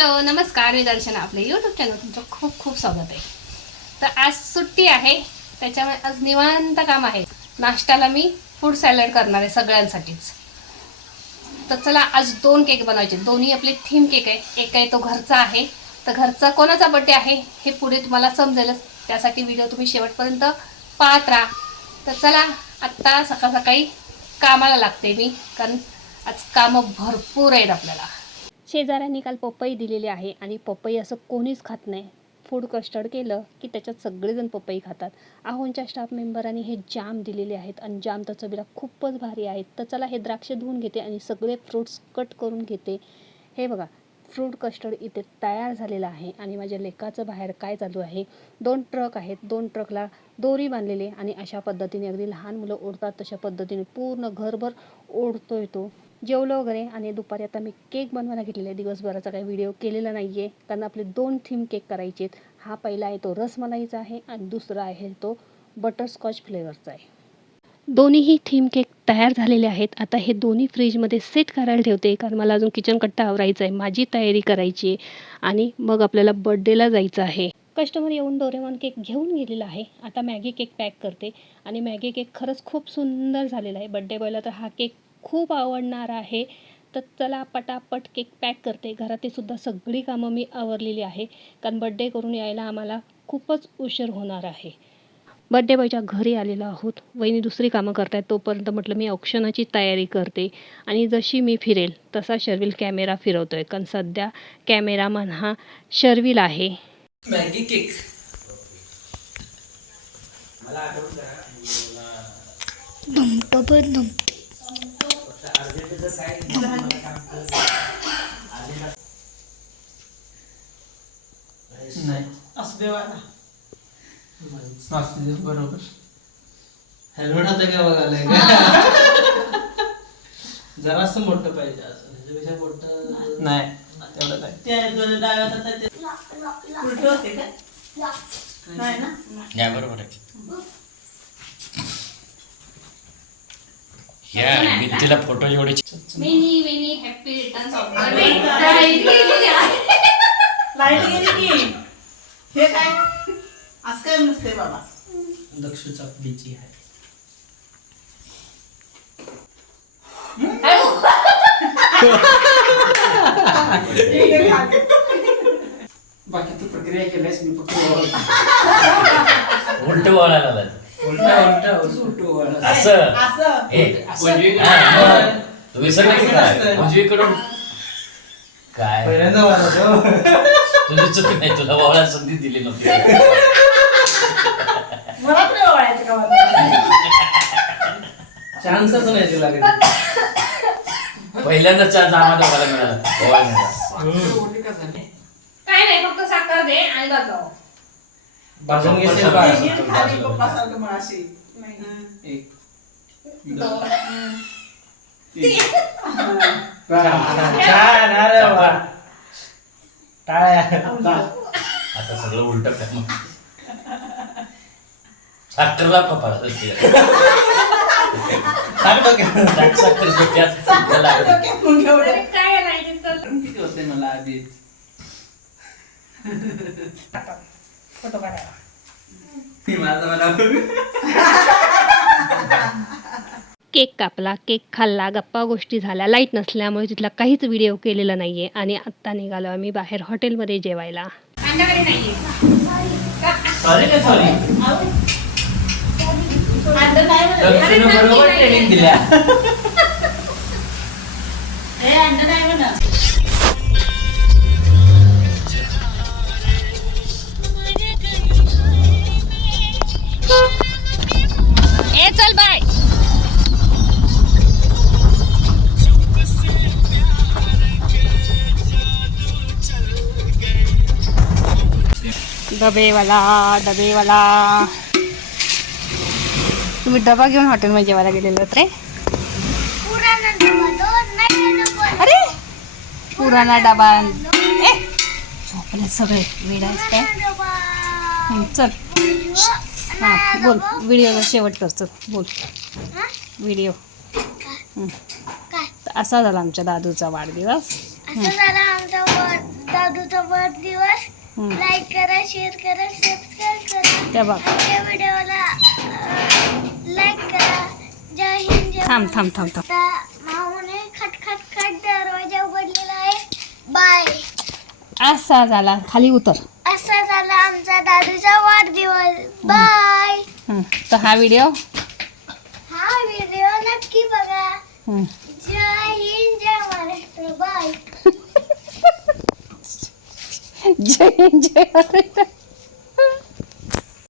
Hello नमस्कार, मी दर्शना. आपल्या YouTube channel तुमचं खूप खूप स्वागत आहे. तर आज सुट्टी आहे, त्याच्यामुळे आज निवांत काम आहे. नाश्त्याला मी फ्रूट सॅलड करणार आहे सगळ्यांसाठीच. तर चला, आज 2 केक बनवायचे. दोन्ही आपले थीम केक आहे. एक आहे तो घरचा आहे. तर घरचा कोणाचा बर्थडे आहे हे पुढे तुम्हाला समजेलच, त्यासाठी व्हिडिओ तुम्ही शेवटपर्यंत पाहत राहा. तर चला, आत्ता सकाळ सकाळी कामाला लागते मी, कारण आज कामं भरपूर आहेत आपल्याला. शेजाऱ्यांनी काल पपई दिलेली आहे आणि पपई असं कोणीच खात नाही. फूड कस्टर्ड केलं की त्याच्यात सगळेजण पपई खातात. आहोंच्या स्टाफ मेंबरांनी हे जाम दिलेले आहेत आणि जाम तर चवीला खूपच भारी आहेत. तर चला, हे द्राक्ष धुवून घेते आणि सगळे फ्रूट्स कट करून घेते. हे बघा, फ्रूट कस्टर्ड इथे तयार झालेलं आहे. आणि माझ्या लेकाचं बाहेर काय चालू आहे, 2 ट्रक आहेत, 2 ट्रकला दोरी बांधलेली आणि अशा पद्धतीने अगदी लहान मुलं ओढतात तशा पद्धतीने पूर्ण घरभर ओढतोय तो. जेवलो वगैरे आणि दुपारी आता मी केक बनवायला घेतलेला आहे. दिवसभराचा काही व्हिडिओ केलेला नाही आहे, कारण आपले 2 थीम केक करायचे आहेत. हा पहिला आहे तो रसमलाईचा आहे आणि दुसरा आहे तो बटरस्कॉच फ्लेवरचा आहे. दोन्हीही थीम केक तयार झालेले आहेत. आता हे दोन्ही फ्रीजमध्ये सेट करायला ठेवते, कारण मला अजून किचन कट्टा आवरायचा आहे, माझी तयारी करायची आहे आणि मग आपल्याला बर्थडेला जायचं आहे. कस्टमर येऊन डोरेमॉन केक घेऊन गेलेला आहे. आता मॅगी केक पॅक करते आणि मॅगी केक खरंच खूप सुंदर झालेला आहे. बड्डे बॉयला तर हा केक खूप आवडणार आहे. तर चला, पटापट केक पॅक करते. घरातील सुद्धा सगळी कामं मी आवरलेली आहे, कारण बड्डे करून यायला आम्हाला खूपच उशीर होणार आहे. बड्डे बॉयच्या घरी आलेलो आहोत. वहिनी दुसरी कामं करतायत, तोपर्यंत म्हटलं मी औक्षणाची तयारी करते. आणि जशी मी फिरेल तसा शर्विल कॅमेरा फिरवतोय, कारण सध्या कॅमेरामन हा शर्विल आहे. मॅगी केक नाही असं देवाला बरोबर. हेल्मेट होतं का बघायला जरा असं मोठं पाहिजे, असं ह्याच्यापेक्षा मोठं नाही तेवढं काय. ते डाव्या हातात उलट होते का? नाही ना, या बरोबर आहे. या भिंतीला फोटो जेवढे many many happy returns of the day. Light गेली की हे काय असं काय नसते बाबा. दक्ष चापडीची आहे. बाकी तू प्रक्रिया केल्यास मी फक्त उलट वळायला लागलं. असं असं हे विसरलं की काय? उजवीकडून काय पहिल्यांदा वाजवतो. तुझी चुकी नाही, तुला वळायला संधी दिली नव्हती. मला पण ओळायचं का मला चान्सच नाही तुला कधी. पहिल्यांदा चान्स आम्हाला बघायला मिळाला वळायला. काय नाही, फक्त साखर दे आणि बघाव. भाजून घेशील का? खाली पप्पासारखं मला अशी एक छान. अरे वा, टाळ्या. आता सगळं उलट कर. साखरला पप्पा काय नाही, चल किती होते मला आधीच. फोटो काढायला. केक कापला, केक खाल्ला, गप्पा गोष्टी झाल्या. लाईट नसल्यामुळे तिथला काहीच व्हिडिओ केलेला नाहीये आणि आत्ता निघालो आम्ही बाहेर हॉटेलमध्ये जेवायला. माझ्याकडे नाहीये. सॉरी काय सॉरी. अंडर नाही म्हणत. बरोबर ट्रेनिंग दिल्या. हे अंडर नाही म्हणत. ए चल बाय. डबेवाला तुम्ही डबा घेऊन हॉटेलमध्ये जेवायला गेलेलो रे. अरे पुराणा डबा. ए झोपले सगळे, वेळ आहेस काय? चल हां बोल, व्हिडिओचा शेवट कर. चल बोल व्हिडिओ. असा झाला आमच्या दादूचा वाढदिवस. असं झाला आमचा दादू दादूचा वाढदिवस. लाईक करा, शेअर करा, सबस्क्राईब करा. त्या बघ आमच्या व्हिडिओला लाईक करा. जय हिंद, जय थांब थांब थांब थांब महाराष्ट्र. माऊने खटखट दरवाजा उघडलेला आहे. बाय. असा झाला खाली उतर. असा झाला आमचा दादूचा वाढदिवस. बाय. तर हा व्हिडिओ हा व्हिडिओ नक्की बघा. जय हिंद, जय महाराष्ट्र. बाय. जय जय